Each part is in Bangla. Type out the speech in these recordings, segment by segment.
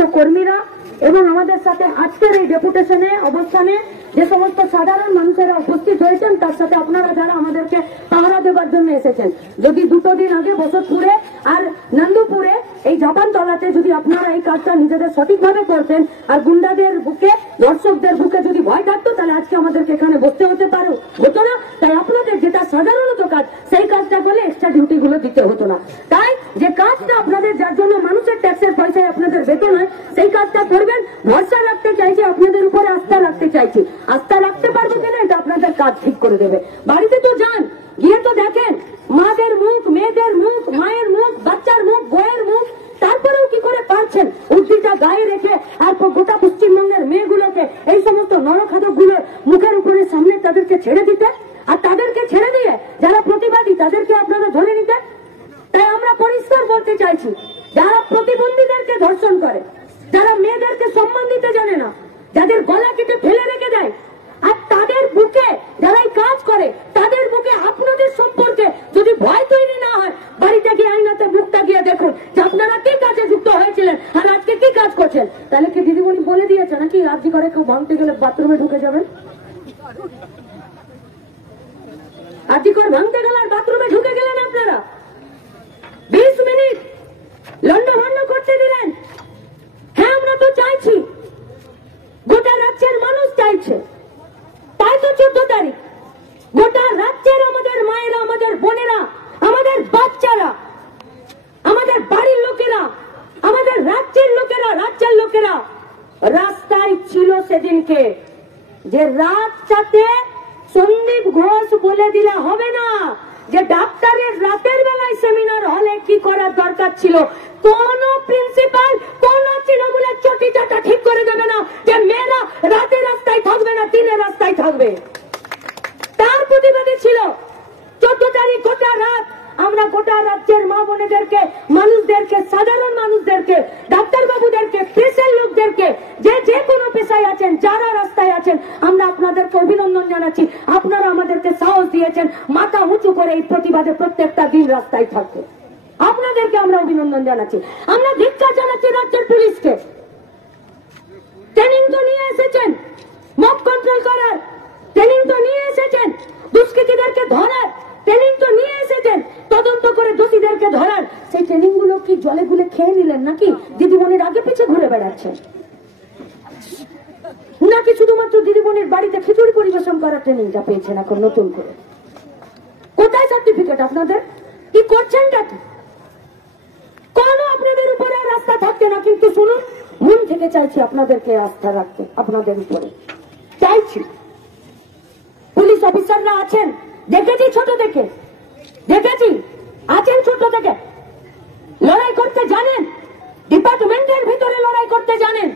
সমস্ত কর্মীরা এবং আমাদের সাথে আজকের এই ডেপুটেশনে অবস্থানে যে সমস্ত সাধারণ মানুষেরা উপস্থিত হয়েছেন, তার সাথে আপনারা যারা আমাদেরকে পাহারা দেবার জন্য এসেছেন। যদি 2 দিন আগে বসতপুরে আর নন্দুপুরে এই জাপান তলাতে যদি আপনারা এই কাজটা নিজেদের সঠিকভাবে করতেন আর গুন্ডাদের বুকে, দর্শকদের বুকে যদি ভয় থাকতো, তাহলে আজকে আমাদেরকে এখানে বসতে হতো না। তাই আপনাদের যেটা সাধারণত কাজ, সেই কাজটা করলে এক্সট্রা ডিউটি গুলো দিতে হতো না। তাই যে কাজটা আপনাদের, যার জন্য মানুষের ট্যাক্সের পয়সায় আপনাদের বেতন হয়, সেই কাজটা করবেন। ভরসা রাখতে চাইছি, আপনাদের উপরে আস্থা রাখতে চাইছি। আস্থা রাখতে পারবো কিনা এটা আপনাদের কাজ ঠিক করে দেবে। বাড়িতে তো যান, গিয়ে তো দেখেন মাদের মুখ, মেয়েদের মুখ, মায়ের মুখ, বাচ্চার মুখ, বইয়ের মুখ, তারপরেও কি করে পারছেন উর্দিটা গায়ে রেখে আর গোটা পশ্চিমবঙ্গের মেয়েগুলোকে এই সমস্ত নরখাদক গুলোর মুখের উপরে সামনে তাদেরকে ছেড়ে দিতে, আর তাদেরকে ছেড়ে দিয়ে যারা প্রতিবাদী তাদেরকে আপনারা ধরে নিতে। তাই আমরা পরিষ্কার বলতে চাইছি, যারা প্রতিবন্ধীদেরকে ধর্ষণ করে, যারা মেয়েদেরকে সম্মান দিতে জানে না, যাদের গলা কেটে ফেলে রেখে দেয়, আর তাদের বুকে যারা এই কাজ করে, তাদের বুকে আপনাদের সম্পর্কে যদি ভয় তৈরি না হয়, বাড়িতে গিয়ে আইনাতে মুখটা গিয়ে দেখুন যে আপনারা কি কাজে যুক্ত হয়েছিলেন আর আজকে কি কাজ করছেন। তাহলে কি দিদিমণি বলে দিয়েছে নাকি রাজ্যে করে কেউ ভাঙতে গেলে বাথরুমে ঢুকে যাবেন? আজিকর ভাঙতে গেলে আর বাথরুমে ঢুকে গেলেন আপনারা, 20 মিনিট লন্ডভন্ড করতে দিলেন। হ্যাঁ, আমরা তো চাইছি, গোটা রাজ্যের মানুষ চাইছে। তাই তো 14 তারিখ গোটা রাজ্যের আমাদের মায়েরা, আমাদের বোনেরা, আমাদের বাচ্চারা, আমাদের বাড়ির লোকেরা, আমাদের রাজ্যের লোকেরা রাস্তায় ছিল সেদিনকে। যে রাতটাতে সন্দীপ ঘোষ বলে দিলে হবে না যে ডাক্তারের রাতের বেলায় সেমিনার হলে কি করার দরকার ছিল। কোন প্রিন্সিপাল, কোন তৃণমূলের চটি চাটা ঠিক করে দেবে না যে মেয়েরা রাতে রাস্তায় থাকবে না, দিনে রাস্তায় থাকবে। তার প্রতিবাদী ছিল 14 তারিখ গোটা রাত আমরা গোটা রাজ্যের মা বোনেদেরকে, মানুষদেরকে, সাধারণ মানুষদেরকে, ডাক্তার বাবুদেরকে, প্রেসের লোকদেরকে, যে কোনো পেশায় আছেন, যারা রাস্তায় আছেন, আমরা আপনাদেরকে অভিনন্দন জানাচ্ছি। আপনারা আমাদেরকে সাহস দিয়েছেন মাথা উঁচু করে এই প্রতিবাদে প্রত্যেকটা দিন রাস্তায় থাকতে। আপনাদেরকে আমরা অভিনন্দন জানাচ্ছি। আমরা ধিক্কার জানাচ্ছি রাজ্যের পুলিশকে। ট্রেনিং তো নিয়ে এসেছেন মব কন্ট্রোল করার, ট্রেনিং তো নিয়ে এসেছেন দুষ্কৃতীদেরকে ধরার, ট্রেনিং তো নিয়ে এসেছেন তদন্ত করে দোষীদেরকে ধরার। সেই ট্রেনিং গুলো কি জলে গুলে খেয়ে নিলেন নাকি দিদিমণির আগে পিছে ঘুরে বেড়াচ্ছেন? নাকি শুধুমাত্র দিদিমণির বাড়িতে খিচুড়ি পরিবেশন করার ট্রেনিংটা পেয়েছেন এখন নতুন করে? কোথায় সার্টিফিকেট আপনাদের? কি করছেনটা কি? কোন আপনাদের উপরে রাস্তা থাকতে না, কিন্তু শুনুন, মন থেকে চাইছি আপনাদেরকে আস্থা রাখতে, আপনাদের উপরে চাইছি। পুলিশ অফিসাররা আছেন, দেখেছি ছোট থেকে, আছেন ছোট থেকে, লড়াই করতে জানেন, ডিপার্টমেন্টের ভিতরে লড়াই করতে জানেন,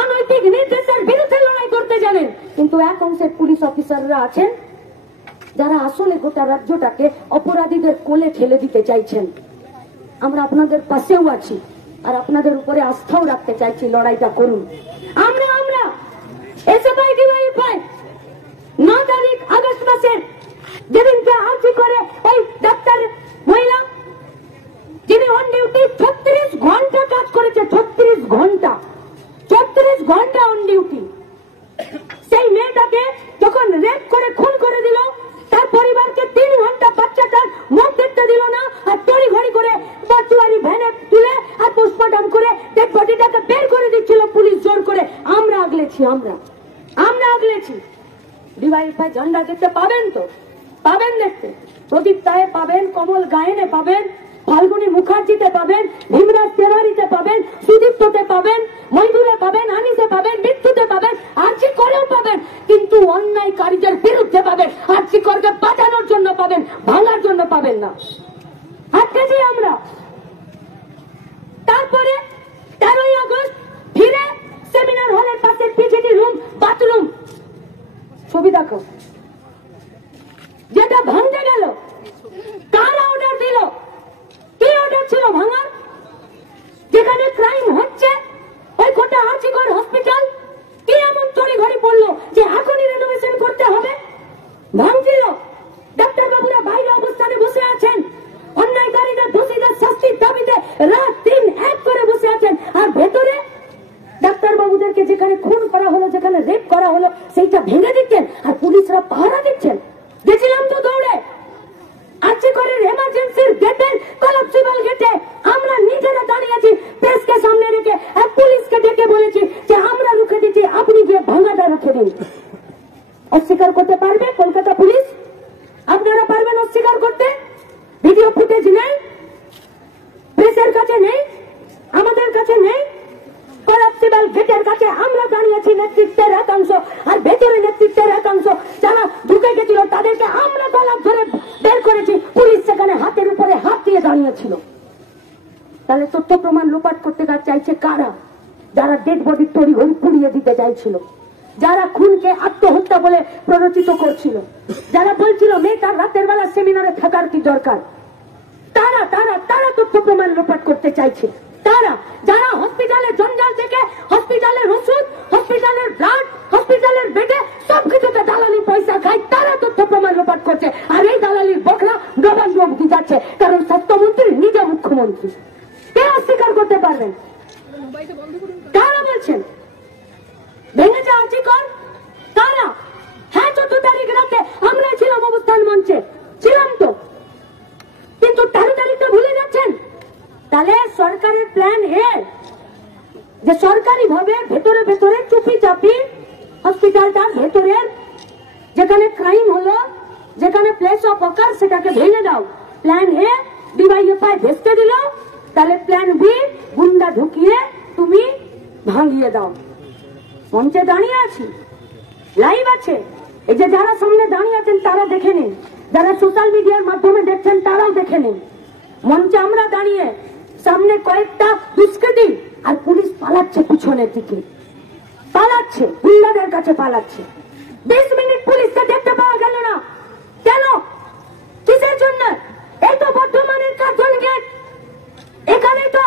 অনৈতিক নির্দেশের বিরুদ্ধে লড়াই করতে জানেন। কিন্তু এক অংশের পুলিশ অফিসাররা আছেন যারা আসলে গোটা রাজ্যটাকে অপরাধীদের কোলে ঠেলে দিতে চাইছেন। আমরা আপনাদের পাশেও আছি আর আপনাদের উপরে আস্থাও রাখতে চাইছি। লড়াইটা করুন। আমরা এসএফআই ডিওয়াইএফআই 9 তারিখ আগস্ট মাসের যেদিনকে আর্জি করে ওই ডাক্তার মহিলা যিনি অন ডিউটি 36 ঘন্টা কাজ করেছে, 36 ঘন্টা অন ডিউটি, সেই মেয়েটাকে যখন রেপ করে খুন করে দিল, তার পরিবারকে 3 ঘন্টা বাচ্চাটার মুখ দেখতে দিল না, আর তড়ি ঘড়ি করে বাচ্চুয়ারি ভ্যানে তুলে আর পোস্টমর্টম করে ডেড বডিটাকে বের করে দিচ্ছিল পুলিশ জোর করে। আমরা আগলেছি। ডিওয়াইএফআই ঝান্ডা দেখতে পাবেন তো? পাবেন দেখতে। প্রদীপ রায়ে পাবেন, কমল গায়েনে পাবেন, ফাল্গুনী মুখার্জিতে পাবেন, ভীমরাজ তেওয়ারিতে পাবেন, সুদীপ্ততে পাবেন, মইদুলে পাবেন, আনিসে পাবেন, মৃত্যুতে পাবেন, আর্জি করেও পাবেন, কিন্তু অন্যায়কারীদের বিরুদ্ধে পাবেন। আর্জি করকে বাঁচানোর জন্য পাবেন, ভাঙার জন্য পাবেন না। আটকেছি আমরা। তারপরে 13ই আগস্ট ফিরে সেমিনার হলের পাশে পিজিটি রুম, বাথরুম, ছবি দেখো, যেটা ভাঙতে গেল, কারা অর্ডার দিল? কি অর্ডার ছিল ভাঙার? যেখানে ক্রাইম হচ্ছে যেখানে রেপ করা হলো সেইটা ভেঙে দিচ্ছেন আর পুলিশরা পাহারা দিচ্ছেন। গেছিলাম তো দৌড়ে আজকে করে এমার্জেন্সির গেটের কলাপসিবল গেটে আমরা নিজেরা দাঁড়িয়েছি, প্রেসকে সামনে রেখে আর পুলিশকে ডেকে বলেছি যে আমরা রুখে দিচ্ছি, আপনি গিয়ে ভাঙাটা রুখে দিন। অস্বীকার করতে পারবে কলকাতা পুলিশ? আপনারা পারবেন অস্বীকার করতে? ভিডিও ফুটেজ নেই, প্রেসের কাছে নেই, আমাদের কাছে নেই। কলাপসিবল গেটের কাছে আমরা দাঁড়িয়েছি নেতৃত্বের একাংশ, আর ভেতরে নেতৃত্বের একাংশ যারা ঢুকে গেছিল তাদেরকে আমরা গলা ধরে বের করেছি, পুলিশ সেখানে হাতের উপরে হাত দিয়ে দাঁড়িয়েছিল। তাহলে তথ্য প্রমাণ লোপাট করতে চাইছে কারা? যারা ডেড বডি তড়িঘড়ি পুড়িয়ে দিতে চাইছিল, যারা খুনকে আত্মহত্যা বলে প্ররোচিত করছিল, যারা বলছিল মেয়েটার রাতের বেলা সেমিনারে থাকার কি দরকার, তারা তারা তারা তথ্য প্রমাণ লোপাট করতে চাইছে। তারা যারা হসপিটালের জঞ্জাল থেকে হসপিটালের ওষুধ, হসপিটালের ব্লাড, হসপিটালের বেডে সবকিছুতে দালালি পয়সা খায়, তারা তথ্য প্রমাণ লোপাট করছে। আর এই দালালির বকরা নবান্ন অবধি যাচ্ছে, কারণ স্বাস্থ্যমন্ত্রী নিজে মুখ্যমন্ত্রী। কে অস্বীকার করতে পারবেন? কারা বলছেন ভেঙে যাওয়া চিকন? কারা? হ্যাঁ, 14 তারিখ রাতে আমরা ছিলাম অবস্থান মঞ্চে, ছিলাম তো, কিন্তু 13 তারিখটা ভুলে যাচ্ছেন। তাহলে সরকারের প্ল্যান এ যে সরকারি ভাবে ভেতরে ভেতরে চুপি চাপি হসপিটালটার ভেতরের যেখানে ক্রাইম হলো, যেখানে প্লেস অফ অকার, সেটাকে ভেঙে দাও। প্ল্যান এ ডিওয়াইএফআই ভেস্তে দিল, তাহলে প্ল্যান বি গুন্ডা ঢুকিয়ে তুমি ভাঙিয়ে দাও। মঞ্চে দাঁড়িয়ে আছি, লাইভ আছে, এই যে যারা সামনে দাঁড়িয়ে আছেন তারা দেখে নিন, যারা সোশ্যাল মিডিয়ার মাধ্যমে দেখছেন তারাও দেখে নিন। মঞ্চে আমরা দাঁড়িয়ে, সামনে কয়েকটা দুষ্কৃতী আর পুলিশ পালাচ্ছে পিছনের দিকে, পালাচ্ছে, গুন্ডাদের কাছে পালাচ্ছে। 20 মিনিট পুলিশকে দেখতে পাওয়া গেল না, কেন? কিসের জন্য? এই তো বর্ধমানের কার্জন গেট, এখানেই তো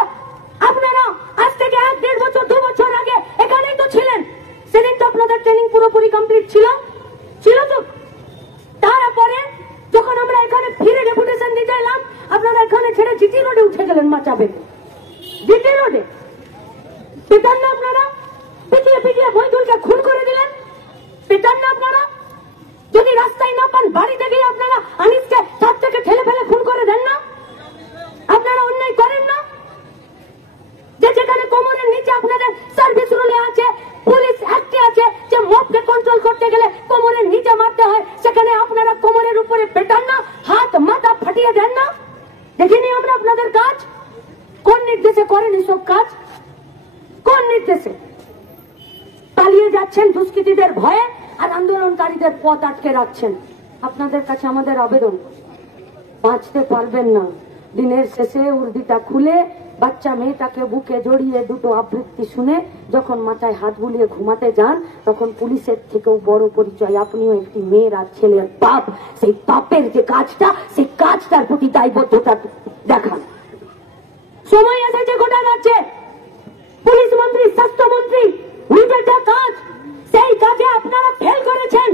আপনারা আজ থেকে 1-1.5 বছর 2 বছর আগে এখানেই তো ছিলেন। সেদিন তো আপনাদের ট্রেনিং পুরোপুরি কমপ্লিট ছিল তো। তারপরে যখন আমরা এখানে ফিরে ডেপুটেশন দিতে এলাম, আপনারা এখানে ছেড়ে জিটি রোডে উঠে গেলেন মাচাবে। জিটি রোডে পেটান না আপনারা? পিটিয়ে পিটিয়ে বৈদুলকে খুন করে দিলেন, পেটান না আপনারা? যদি রাস্তায় না পান, বাড়িতে গিয়ে আপনারা আনিসকে ছাদ থেকে ঠেলে ফেলে খুন করে দেন না? আপনারা অন্যায় করেন না? যে যেখানে কোমরের নিচে আপনাদের সার্ভিস রুলে আছে, পুলিশ অ্যাক্টে আছে যে মবকে কন্ট্রোল করতে গেলে কোমরের নিচে মারতে হয়, সেখানে আপনারা কোমরের উপরে পেটান না, হাত মাথা ফাটিয়ে দেন না? দেখিনি আমরা আপনাদের কাজ? কোন নির্দেশে করেন এসব কাজ? কোন নির্দেশে? পালিয়ে যাচ্ছেন দুষ্কৃতীদের ভয়ে আর আন্দোলনকারীদের পথ আটকে রাখছেন। আপনাদের কাছে আমাদের আবেদন, বাঁচতে পারবেন না। দিনের শেষে উর্দিটা খুলে বাচ্চা মেয়েটাকে বুকে জড়িয়ে দুটো আবৃত্তি শুনে যখন মাথায় হাত বুলিয়ে ঘুমাতে যান, তখন পুলিশের থেকেও বড় পরিচয় আপনিও একটি মেয়ের আর ছেলের বাপ। সেই বাপের যে কাজটা, সেই কাজটার প্রতি দায়বদ্ধতা দেখান। সময় এসেছে গোটা রাজ্যে পুলিশ মন্ত্রী, স্বাস্থ্যমন্ত্রী নিজের যে কাজ, সেই কাজে আপনারা ফেল করেছেন।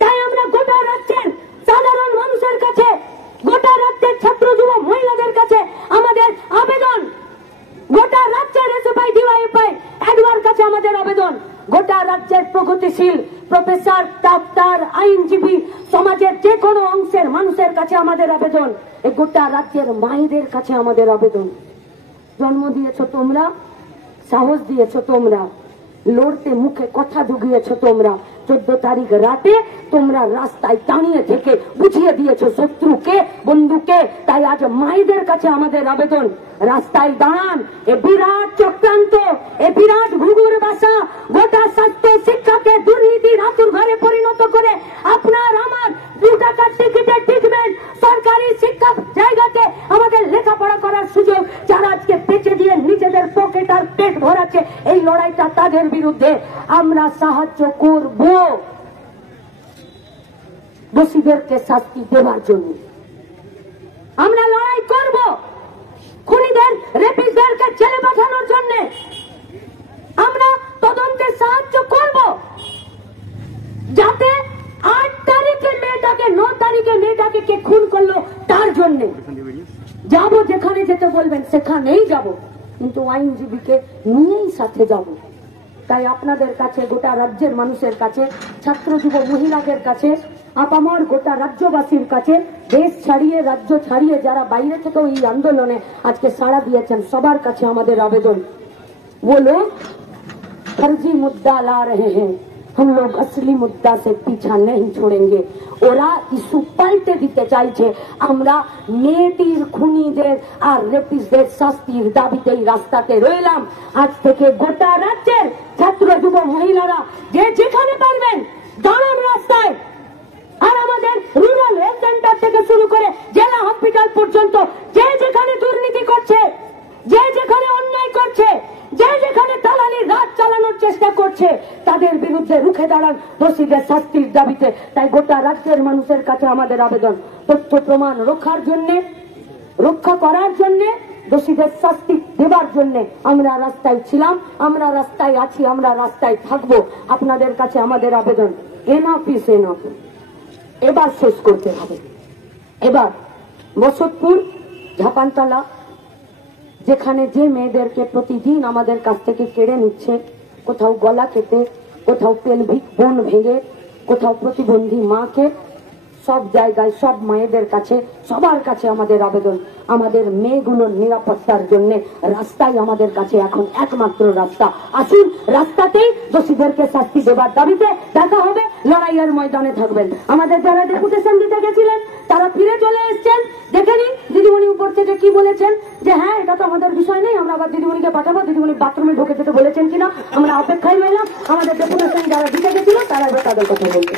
তাই আমরা গোটা রাজ্যের সাধারণ মানুষের কাছে, গোটা রাজ্যের ছাত্র যুব মহিলাদের কাছে আমাদের আবেদন, গোটা রাজ্যের এসএফআই ডিওয়াইএফআই একবার কাছে আমাদের আবেদন, গোটা রাজ্যের প্রগতিশীল প্রফেসর, ডাক্তার, আইনজীবী, সমাজের যে কোনো অংশের মানুষের কাছে আমাদের আবেদন, এই গোটা রাজ্যের মায়েদের কাছে আমাদের আবেদন। জন্ম দিয়েছ তোমরা, সাহস দিয়েছ তোমরা, লড়তে মুখে কথা ঢুকিয়েছ তোমরা। 14 তারিখ রাতে তোমরা রাস্তায় দাঁড়িয়ে থেকে বুঝিয়ে দিয়েছ শত্রুকে, বন্ধুকে। তাই আজ মায়েদের কাছে আমাদের আবেদন, রাস্তায় দাঁড়ান। এ বিরাট চক্রান্ত, এ বিরাট ঘুঘুর বাসা গোটা স্বাস্থ্য শিক্ষাকে দুর্নীতির আতুর ঘরে পরিণত করে আপনার আমার 2 টাকার টিকিটে টিকবেন সরকারি শিক্ষা জায়গাতে আমাদের লেখাপড়া করার সুযোগ। যারা আজকে বেঁচে দিয়ে নিজেদের পকেট আর পেট ভরাচ্ছে, এই লড়াইটা তাদের বিরুদ্ধে আমরা সাহায্য করব দোষীদেরকে শাস্তি দেওয়ার জন্য। আমরা লড়াই করব খুনিদের, রেপিস্টদেরকে জেলে পাঠানোর জন্য। আমরা তদন্তে সাহায্য করব যাতে 8 তারিখে মেয়েটাকে, 9 তারিখে মেয়েটাকে কে খুন করলো তার জন্য যাব। যেখানে যেতে বলবেন সেখানেই যাব, কিন্তু আইনজীবীকে নিয়েই সাথে যাব। তাই আপনাদের কাছে, গোটা রাজ্যের মানুষের কাছে, ছাত্র যুব মহিলাদের কাছে, আপামর গোটা রাজ্যবাসীর কাছে, দেশ ছাড়িয়ে রাজ্য ছাড়িয়ে যারা বাইরে থেকেও এই আন্দোলনে আজকে সাড়া দিয়েছেন, সবার কাছে আমাদের আবেদন, वो लोग फर्जी मुद्दा ला रहे हैं, हम लोग असली मुद्दा से पीछा नहीं छोड़ेंगे। ওরা ইস্যু পাল্টে দিতে চাইছে। আমরা মেয়েটির খুনিদের আর রেপিস্টদের শাস্তির দাবিতেই রাস্তাতে রইলাম। আজ থেকে গোটা রাজ্যের ছাত্র যুব মহিলারা যে যেখানে পারবেন দাঁড়ান রাস্তায়। আর আমাদের রুরাল হেলথ সেন্টার থেকে শুরু করে জেলা হসপিটাল পর্যন্ত যে যেখানে দুর্নীতি করছে, যে যেখানে অন্যায় করছে, যে যেখানে দালালির রাজ চালানোর চেষ্টা করছে, তাদের বিরুদ্ধে রুখে দাঁড়ান দোষীদের শাস্তির দাবিতে। তাই গোটা রাজ্যের মানুষের কাছে আমাদের আবেদন, তথ্য প্রমাণ রক্ষার জন্য, রক্ষা করার জন্য, দোষীদের শাস্তি দেবার জন্য আমরা রাস্তায় ছিলাম, আমরা রাস্তায় আছি, আমরা রাস্তায় থাকবো। আপনাদের কাছে আমাদের আবেদন, এনাফ ইজ এনাফ, এবার শেষ করতে হবে। এবার বসতপুর, ঝাপানতলা, যেখানে যে মেয়েদেরকে প্রতিদিন আমাদের কাছ থেকে কেড়ে নিচ্ছে, কোথাও গলা কেটে, কোথাও পেলভিক বোন ভেঙে, কোথাও প্রতিবন্ধী মাকে, সব জায়গায় সব মায়েদের কাছে, সবার কাছে আমাদের আবেদন, আমাদের মেয়েগুলোর নিরাপত্তার জন্য রাস্তাই আমাদের কাছে এখন একমাত্র রাস্তা। আসুন রাস্তাতেই দোষীদেরকে শাস্তি দেবার দাবিতে দেখা হবে, লড়াইয়ের ময়দানে থাকবেন। আমাদের যারা ডেপুটেশন দিতে গেছিলেন তারা ফিরে চলে এসছেন। দেখে নিন দিদিমণি উপর থেকে কি বলেছেন, যে হ্যাঁ এটা তো আমাদের বিষয় নেই, আমরা আবার দিদিমণিকে পাঠাবো, দিদিমণি বাথরুমে ঢুকে যেতে বলেছেন কিনা আমরা অপেক্ষায় রইলাম। আমাদের ডেপুটেশন যারা দিতে গেছিল তারা এবার তাদের কথা বলতে